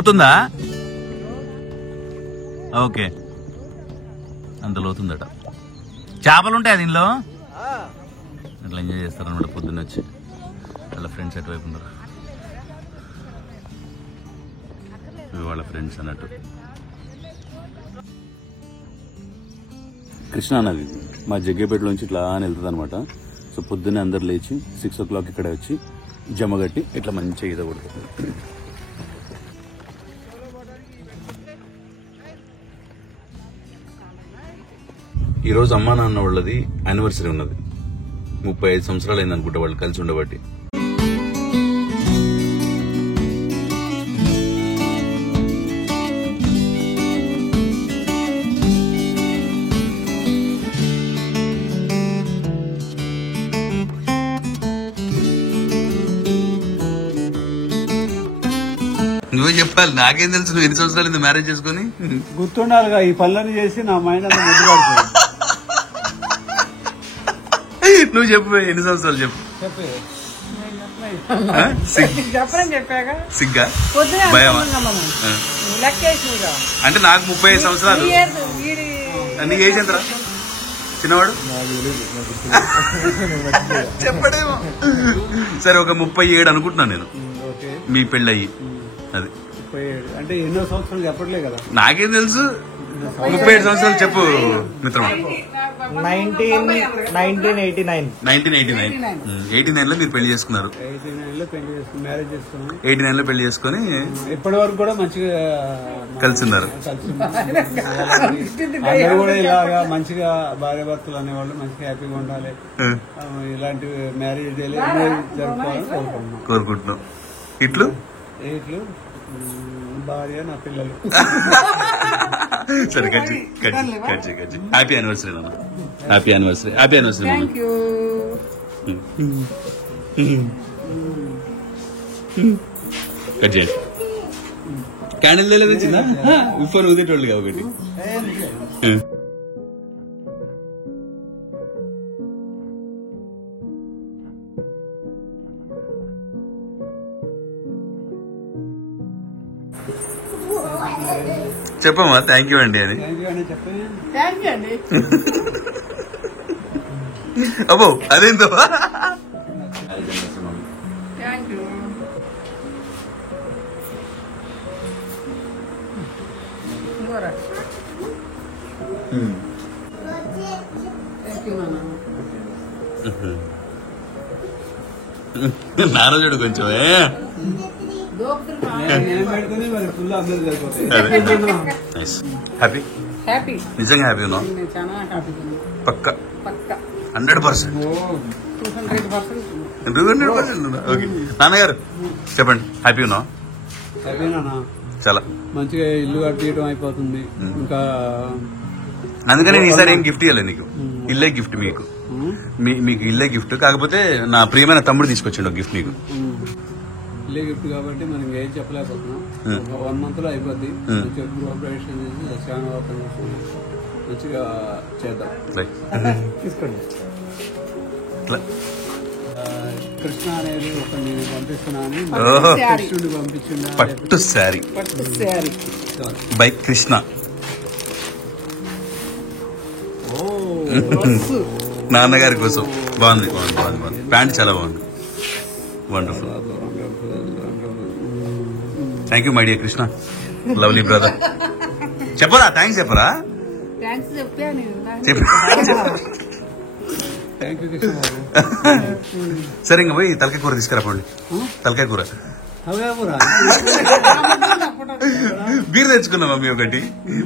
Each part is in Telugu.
లోతుందా? ఓకే, అంత లోతుందట. చేపలు ఉంటాయా దీనిలో? అట్లా ఎంజాయ్ చేస్తారనమాట. పొద్దున్న వచ్చి వాళ్ళ ఫ్రెండ్స్ ఎటువైపు ఉన్నారు, వాళ్ళ ఫ్రెండ్స్ అన్నట్టు. కృష్ణా నది మా జగ్గేపేటలోంచి ఇట్లా అని వెళ్తుంది అనమాట. సో పొద్దున్నే అందరు లేచి 6 o'clock ఇక్కడ వచ్చి జమగట్టి ఇట్లా మంచిగా ఈత కొడుతుంది. ఈరోజు అమ్మా నాన్న వాళ్ళది యానివర్సరీ ఉన్నది. 35 సంవత్సరాలు అయింది అనుకుంటా వాళ్ళు కలిసి ఉండబట్టి. నువ్వే చెప్పాలి, నాకేం తెలుసు నువ్వు ఎన్ని సంవత్సరాలు మ్యారేజ్ చేసుకుని. గుర్తుండాలిగా ఈ పనులన్నీ చేసి నా మైండ్ అంతా ముందు పడుతుంది. నువ్వు చెప్పు, ఎన్ని సంవత్సరాలు చెప్పు. సిగ్గా భయమా? అంటే నాకు 35 సంవత్సరాలు. నీకు ఏజ్ ఎంతరా చిన్నవాడు? చెప్పడేమో. సరే ఒక 37 అనుకుంటున్నాను నేను మీ పెళ్ళి. అది అంటే ఎన్నో సంవత్సరాలు చెప్పట్లే కదా. నాకేం తెలుసు. 37 సంవత్సరాలు చెప్పు మిత్రమా. 1989 లో మీరు పెళ్లి చేసుకున్నారు. 89 లో పెళ్లి చేసుకుని ఇప్పటి వరకు కూడా మంచిగా కలిసి ఉన్నారు. అందరూ కూడా ఇలాగా మంచిగా భార్య భర్తలు అనేవాళ్ళు మంచిగా హ్యాపీగా ఉండాలి. ఇలాంటి మ్యారేజ్ డేలు జరుపుకోవాలని కోరుకుంటున్నాం. ఇట్లు భార్య నా పిల్లలు. సరే కచ్చి హ్యాపీ యానివర్సరీ నాన్న. Happy anniversary. Happy anniversary. Cut చేయండి. క్యాండిల్ తెలియదు వచ్చిందా? ఉఫర్ ఊదేటోళ్ళుగా ఒకటి. చెప్పమ్మా థ్యాంక్ యూ అండి అని. అబ్బో అదేంతో. నారాజుడు కొంచెం హ్యాపీ. నిజంగా హ్యాపీ ఉన్నావు? పక్క 100%. ఓకే నాన్నగారు చెప్పండి, హ్యాపీ ఉన్నావు? చాలా మంచిగా ఇల్లు కట్టడం అయిపోతుంది ఇంకా. అందుకని నేను ఈసారి ఏం గిఫ్ట్ ఇవ్వలేదు నీకు. ఇల్లే గిఫ్ట్ మీకు. మీకు ఇల్లే గిఫ్ట్. కాకపోతే నా ప్రియమైన తమ్ముడు తీసుకొచ్చిండు గిఫ్ట్ మీకు. ఇల్లే గిఫ్ట్ కాబట్టి మనం ఏం చెప్పలేకపోతున్నాం. 1 month లో అయిపోద్ది. కోఆపరేషన్ చేసి మంచిగా చేద్దాం. తీసుకోండి. కృష్ణ అనేది ఒక నేను పంపిస్తున్నాను. కృష్ణుడు పంపించిన పట్టు శారీ బై కృష్ణ. నాన్నగారి కోసం. బాగుంది. ప్యాంట్ చాలా బాగుంది. Wonderful. Thank you my dear Krishna, lovely brother. చెప్పరా థ్యాంక్స్ చెప్పరా. సరే ఇంకా పోయి తలకాయ కూర తీసుకురాపండి. తలకాయ కూర బీర్ తెచ్చుకుందాం మమ్మీ ఒకటి.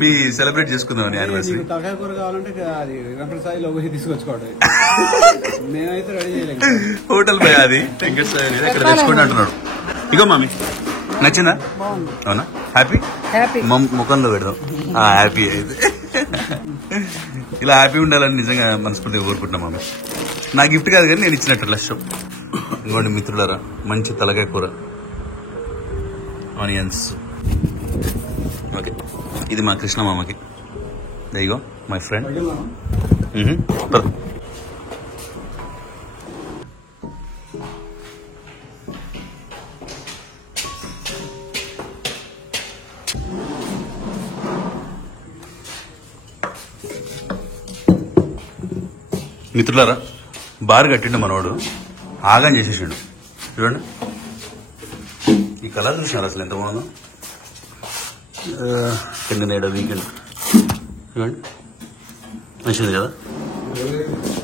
మీ సెలబ్రేట్ చేసుకుందాం యానివర్సరీ. తలకాయ కూర కావాలంటే అది వెంకట సాయిలో పోయి తీసుకొచ్చుకోవడం. నేనైతే రెడీ చేయలేదు. హోటల్ పోయి అది వెంకట సాయి అక్కడ తెచ్చుకోండి అంటున్నాడు. ఇగో మమ్మీ నచ్చిందా? అవునా? హ్యాపీ ముఖంలో పెడదాం. హ్యాపీ అయితే ఇలా హ్యాపీ ఉండాలని నిజంగా మనస్ఫూర్తిగా కోరుకుంటున్నాం మమ్మీ. నా గిఫ్ట్ కాదు కానీ నేను ఇచ్చినట్టు లక్ష్యం. ఇంకోండి మిత్రులారా, మంచి తలకాయ కూర, ఆనియన్స్. ఓకే, ఇది మా కృష్ణ మామకి. ఇగో మై ఫ్రెండ్. మిత్రులారా, బార్ కట్టిండు మనవాడు, ఆగం చేసేసాడు. చూడండి ఈ కలర్ చూసినారు అసలు ఎంత బాగుందో. కింద నేడ వీకెండ్ చూడండి మంచిది కదా.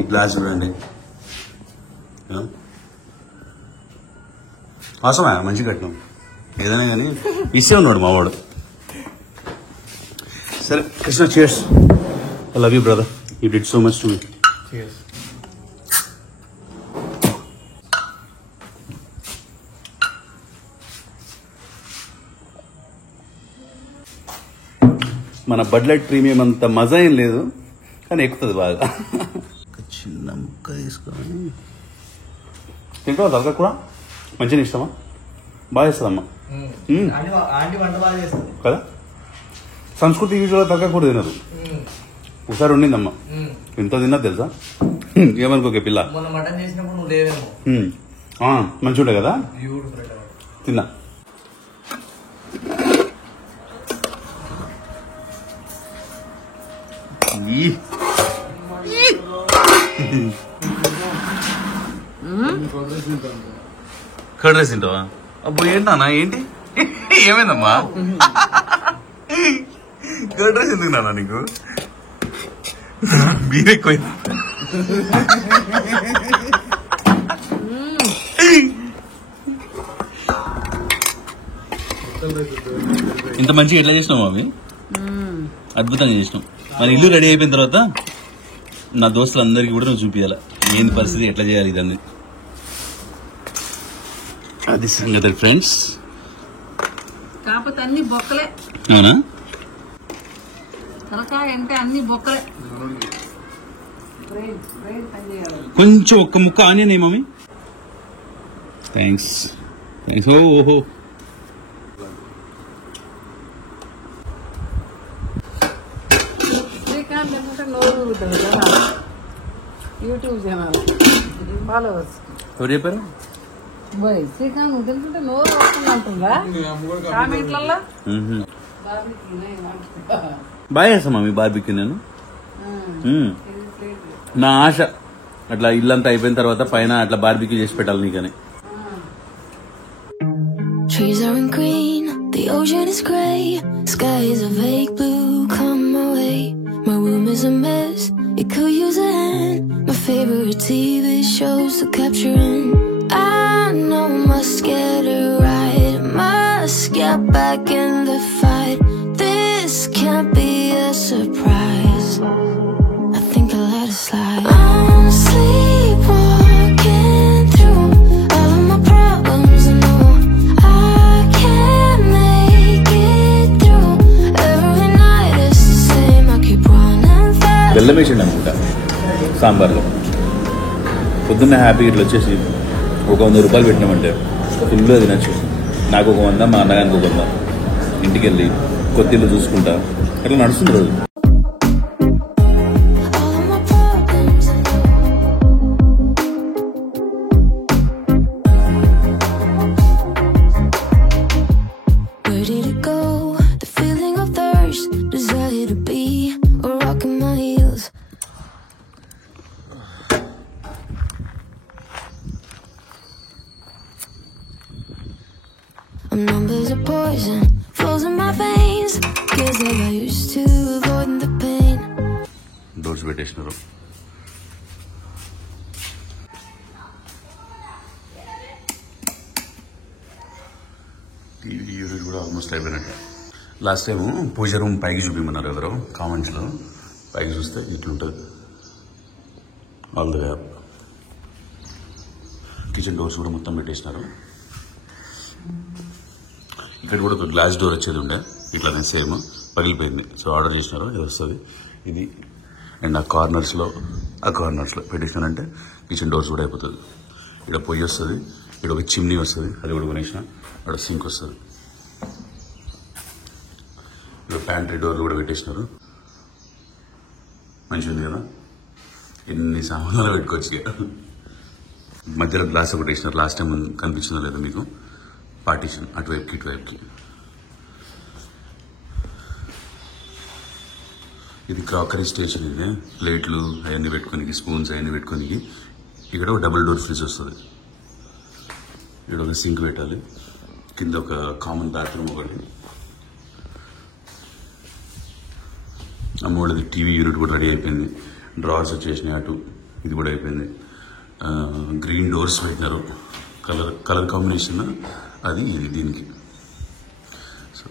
ఈ గ్లాస్ చూడండి అవసరమా, మంచిగా కట్టినాం. ఏదైనా కానీ ఇస్తే ఉన్నాడు మావాడు. సరే Krishna, cheers. I love you brother, you did so much to me. Cheers. మన బడ్ లైట్ ప్రీమియం అంత మజా ఏం లేదు, కానీ ఎక్కుతుంది బాగా. చిన్న ముక్క తీసుకొని తింటావా? తలక కూడా మంచిగా ఇష్టమా? బాగా చేస్తుందమ్మా కదా. సంస్కృతి యూజువల్గా తలక కూడా తినదు. ఒకసారి ఉండిందమ్మా, ఎంత తిన్నా తెలుసా? ఏమనుకోకే పిల్ల, మంచిగా ఉంటాయి కదా. తిన్నా. కర్డ్ రైస్ తింటావా? అబ్బో ఏంటన్నా, ఏంటి ఏమైందమ్మా? కర్డ్ రైస్ ఎందుకు నాన్న నీకు? బీర్ ఎక్కువైంది. ఇంత మంచిగా ఎట్లా చేసినావు అవి? అద్భుతంగా చేసినాం. మన ఇల్లు రెడీ అయిపోయిన తర్వాత నా దోస్తులందరికీ కూడా నువ్వు చూపించాలి ఏంది పరిస్థితి, ఎట్లా చేయాలి ఇదన్నీ. అది సంగతి ఫ్రెండ్స్. కాకపోతే అన్ని బొక్కలే. అవునా? తలకాయ అంటే అన్ని బొక్కలే. కొంచెం ఒక్క ముక్క ఆనియన్ ఏమీ. థ్యాంక్స్. ఓహో శ్రీకాంత్ ఏంటంటే నోరు ఊరుతుంది కదా. యూట్యూబ్ ఛానల్ ఫాలోవర్స్ ఎవరు చెప్పారు? శ్రీకాంత్ నువ్వు తింటుంటే నోరు వస్తుంది అంటుందా కామెంట్లలో. బాగా చేస్తామా మీ బార్బిక్యూ? నేను నా ఆశ అట్లా ఇల్లంతా అయిపోయిన తర్వాత పైన అట్లా బార్బిక్యూ చేసి పెట్టాలి నీకని. Trees aren't green, the ocean is grey, sky is a vague blue, come my way. My room is a mess, it could use a hand. My favorite TV shows to capture in. I know must get it right, must get back in the fight. This can't be a surprise, I think I'll let it slide. I'm sleepwalking through all of my problems, I know I can't make it through. Every night is the same, I keep running fast. బెల్లం వేసిండు అనుకుంటా సాంబార్లో. పొద్దున్న హ్యాపీ ఇట్లా వచ్చేసి ఒక 100 రూపాయలు పెట్టినామంటే ఫుల్గా తినచ్చు. నాకు ఒక 100, మా అన్నగానికి ఒక 100. ఇంటికి వెళ్ళి కొత్తిల్లు చూసుకుంటా అట్లా నడుస్తుంది రోజు. All of my problems, I know. Where did it go? The feeling of thirst, desire to be a rock in my heels. Numbers are poison, flows in my veins. Guess I got used to avoiding the pain. Doors పెట్టేసినారు. టీవీ యూనిట్ కూడా ఆల్మోస్ట్ అయిపోయినట్టు. లాస్ట్ టైం పూజ రూమ్ పైకి చూపించమన్నారు ఎవరో కామెంట్స్లో. పైకి చూస్తే ఇట్లుంటుంది. All the way up. Kitchen doors కూడా మొత్తం పెట్టేసినారు. ఇక్కడ కూడా ఒక గ్లాస్ డోర్ వచ్చేది ఉండే, ఇట్లానే సేమ్ పగిలిపోయింది. సో ఆర్డర్ చేసినారు, ఇది వస్తుంది. ఇది అండ్ ఆ కార్నర్స్లో పెట్టేసినారంటే కిచెన్ డోర్స్ కూడా అయిపోతుంది. ఇక్కడ పొయ్యి వస్తుంది, ఇక్కడ ఒక చిమ్నీ వస్తుంది, అది కూడా కొనేసిన. ఇక్కడ సింక్ వస్తుంది. ఇక్కడ ప్యాంట్రీ డోర్లు కూడా పెట్టేసినారు. మంచిగా ఉంది కదా. ఎన్ని సామాన్లు పెట్టుకోవచ్చు. మధ్యలో గ్లాస్ ఒకటి వేసినారు. లాస్ట్ టైం కనిపించిందో లేదో మీకు, పార్టీషన్ అటువైపుకి ఇటువైపుకి. ఇది క్రాకరీ స్టేషన్. ఇది ప్లేట్లు అవన్నీ పెట్టుకోనికి, స్పూన్స్ అవన్నీ పెట్టుకోనికి. ఇక్కడ ఒక డబుల్ డోర్ ఫ్రిడ్జ్ వస్తుంది. ఇక్కడ ఒక సింక్ పెట్టాలి, కింద ఒక కామన్ బాత్రూమ్ ఒకటి. అమ్మఒడిది టీవీ యూనిట్ కూడా రెడీ అయిపోయింది. డ్రావర్స్ వచ్చేసినాయి అటు, ఇది కూడా అయిపోయింది. గ్రీన్ డోర్స్ పెట్టినారు, కలర్ కాంబినేషన్ అది ఇది దీనికి. సో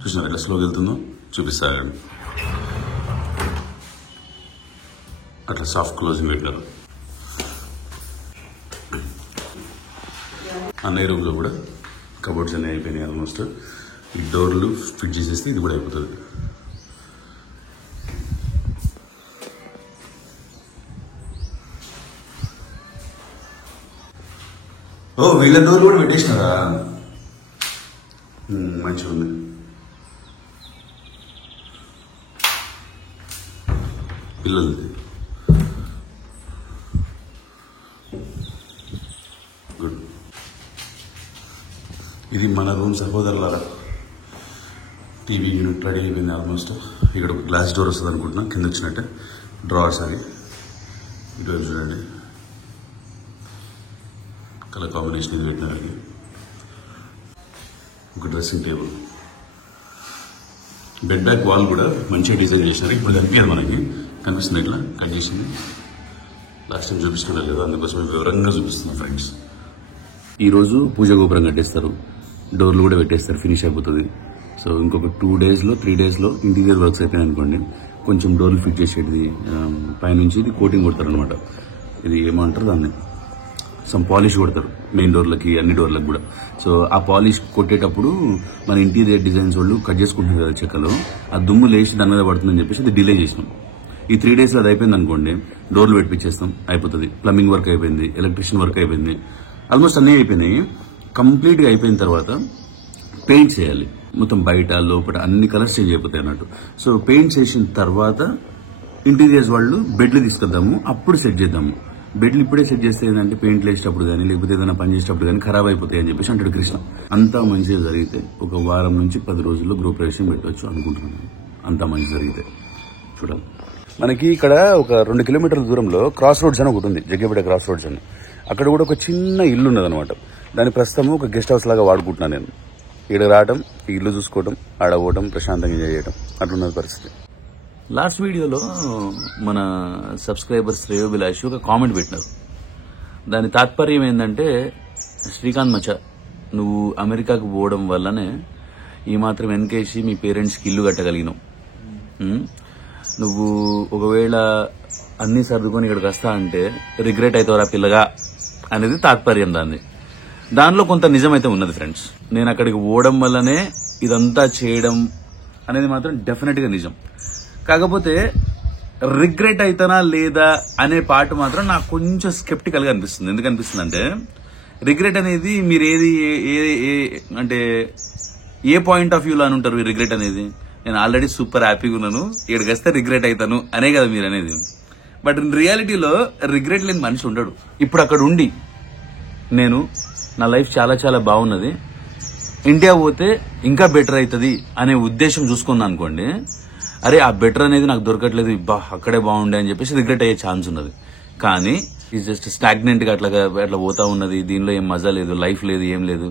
చూసినారు ఎట్లా స్లోగా వెళ్తుందో, చూపిస్తారు. అట్లా సాఫ్ట్ క్లోజింగ్ పెట్టినారు. అన్నయ్య రూమ్లో కూడా కబోర్డ్స్ అన్నీ అయిపోయినాయి ఆల్మోస్ట్. ఈ డోర్లు ఫిట్ చేసేస్తే ఇది కూడా అయిపోతుంది. ఓ వీళ్ళ డోర్లు కూడా పెట్టేసినారా? మంచిగా ఉంది. పిల్లలది గుడ్. ఇది మన రూమ్ సహోదరులారా. టీవీ యూనిట్ రెడీ అయిపోయింది ఆల్మోస్ట్. ఇక్కడ ఒక గ్లాస్ డోర్ వస్తుంది అనుకుంటున్నా, కింద వచ్చినట్టే డ్రావర్స్. అది ఇటువైపు చూడండి, కలర్ కాంబినేషన్ ఇది పెట్టినారు. ఒక dressing table, bed back wall కూడా మంచిగా డిజైన్ చేసినారు. ఇప్పుడు కనిపించదు మనకి, కనిపిస్తుంది ఇట్లా కట్ చేసింది. లాస్ట్ టైం చూపిస్తున్నారు లేదా, అందుకోసం వివరంగా చూపిస్తున్నాం ఫ్రెండ్స్. ఈరోజు పూజ గోపురం కట్టేస్తారు, డోర్లు కూడా పెట్టేస్తారు, ఫినిష్ అయిపోతుంది. సో ఇంకొక 2 daysలో 3 daysలో ఇంటీరియర్ వర్క్స్ అయిపోయింది అనుకోండి. కొంచెం డోర్లు ఫిట్ చేసేది పైనుంచి ఇది కోటింగ్ కొడతారు అనమాట. ఇది ఏమంటారు దాన్ని, సమ్ పాలిష్ కొడతారు మెయిన్ డోర్లకి, అన్ని డోర్లకు కూడా. సో ఆ పాలిష్ కొట్టేటప్పుడు మన ఇంటీరియర్ డిజైన్స్ వాళ్ళు కట్ చేసుకుంటున్నారు కదా చెక్కలు, ఆ దుమ్ము లేచి దాని మీద పడుతుందని చెప్పేసి అది డిలే చేసినాం. ఈ 3 daysలో అది అయిపోయింది అనుకోండి, డోర్లు పెట్టించేస్తాం, అయిపోతుంది. ప్లంబింగ్ వర్క్ అయిపోయింది, ఎలక్ట్రిషియన్ వర్క్ అయిపోయింది, ఆల్మోస్ట్ అన్నీ అయిపోయినాయి. కంప్లీట్గా అయిపోయిన తర్వాత పెయింట్ చేయాలి. మొత్తం బయట లోపల అన్ని కలర్స్ చేంజ్ అయిపోతాయి అన్నట్టు. సో పెయింట్ చేసిన తర్వాత ఇంటీరియర్స్ వాళ్ళు బెడ్లు తీసుకొద్దాము, అప్పుడు సెట్ చేద్దాము. బెడ్లు ఇప్పుడే సెట్ చేస్తే ఏంటంటే పెయింట్లు వేసేటప్పుడు కానీ లేకపోతే ఏదైనా పని చేసేటప్పుడు కానీ ఖరాబ్ అయిపోతాయి అని చెప్పేసి అంటాడు కృష్ణ. అంతా మంచిగా జరిగితే ఒక వారం నుంచి 10 రోజుల్లో గృహప్రవేశం పెట్టవచ్చు అనుకుంటున్నాను. అంతా మంచి జరిగితే చూడాలి. మనకి ఇక్కడ ఒక 2 kilometers దూరంలో క్రాస్ రోడ్స్ అని ఒకటి ఉంది, జగ్గేపేట క్రాస్ రోడ్స్ అని. అక్కడ కూడా ఒక చిన్న ఇల్లు ఉన్నది అనమాట. దాని ప్రస్తుతం ఒక గెస్ట్ హౌస్ లాగా వాడుకుంటున్నాను నేను. ఇక్కడ రావడం, ఈ ఇల్లు చూసుకోవడం, ఆడ పోవడం, ప్రశాంతంగా ఎంజాయ్ చేయడం, అట్లున్నది పరిస్థితి. లాస్ట్ వీడియోలో మన సబ్స్క్రైబర్స్ శ్రేయోభిలాషి ఒక కామెంట్ పెట్టినారు. దాని తాత్పర్యం ఏంటంటే, శ్రీకాంత్ మచ్చ నువ్వు అమెరికాకు పోవడం వల్లనే ఈ మాత్రం వెనకేసి మీ పేరెంట్స్కి ఇల్లు కట్టగలిగినావు. నువ్వు ఒకవేళ అన్ని సర్దుకొని ఇక్కడికి వస్తా అంటే రిగ్రెట్ అవుతావురా పిల్లగా అనేది తాత్పర్యం దాన్ని. దానిలో కొంత నిజమైతే ఉన్నది ఫ్రెండ్స్. నేను అక్కడికి పోవడం వల్లనే ఇదంతా చేయడం అనేది మాత్రం డెఫినెట్గా నిజం. కాకపోతే రిగ్రెట్ అవుతానా లేదా అనే పార్ట్ మాత్రం నాకు కొంచెం స్కెప్టికల్గా అనిపిస్తుంది. ఎందుకు అనిపిస్తుంది అంటే, రిగ్రెట్ అనేది మీరు ఏది అంటే ఏ పాయింట్ ఆఫ్ వ్యూలో అని ఉంటారు రిగ్రెట్ అనేది. నేను ఆల్రెడీ సూపర్ హ్యాపీగా ఉన్నాను, ఇక్కడికి వస్తే రిగ్రెట్ అవుతాను అనే కదా మీరు అనేది. బట్ ఇన్ రియాలిటీలో రిగ్రెట్ లేని మనిషి ఉండడు. ఇప్పుడు అక్కడ ఉండి నేను నా లైఫ్ చాలా చాలా బాగున్నది, ఇండియా పోతే ఇంకా బెటర్ అవుతుంది అనే ఉద్దేశం చూసుకున్నాను అనుకోండి, అరే ఆ బెటర్ అనేది నాకు దొరకట్లేదు, అక్కడే బాగుండే అని చెప్పేసి రిగ్రెట్ అయ్యే ఛాన్స్ ఉన్నది. కానీ ఇది జస్ట్ స్టాగ్నెంట్ గా అట్లా పోతా ఉన్నది, దీనిలో ఏం మజా లేదు, లైఫ్ లేదు, ఏం లేదు,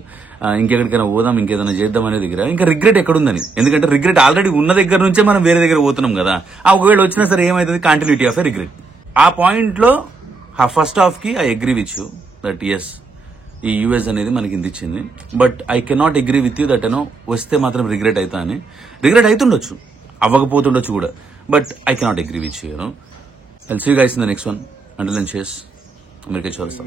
ఇంకెక్కడికైనా పోదాం, ఇంకేదైనా చేద్దాం అనే దగ్గర ఇంకా రిగ్రెట్ ఎక్కడుందని. ఎందుకంటే రిగ్రెట్ ఆల్రెడీ ఉన్న దగ్గర నుంచే మనం వేరే దగ్గర పోతున్నాం కదా. ఒకవేళ వచ్చినా సరే ఏమైతుంది, కంటిన్యూటీ ఆఫ్ ఎ రిగ్రెట్. ఆ పాయింట్ లో ఫస్ట్ హాఫ్ కి I agree with you that S E US అనేది మనకి ఇంత ఇచ్చింది. But I cannot agree with you that వస్తే మాత్రం రిగ్రెట్ అవుతా అని. రిగ్రెట్ అవుతుండొచ్చు, అవ్వకపోతుండొచ్చు కూడా, but I cannot agree with you. I'll see you guys in the next one. Until then, cheers. America, cheers.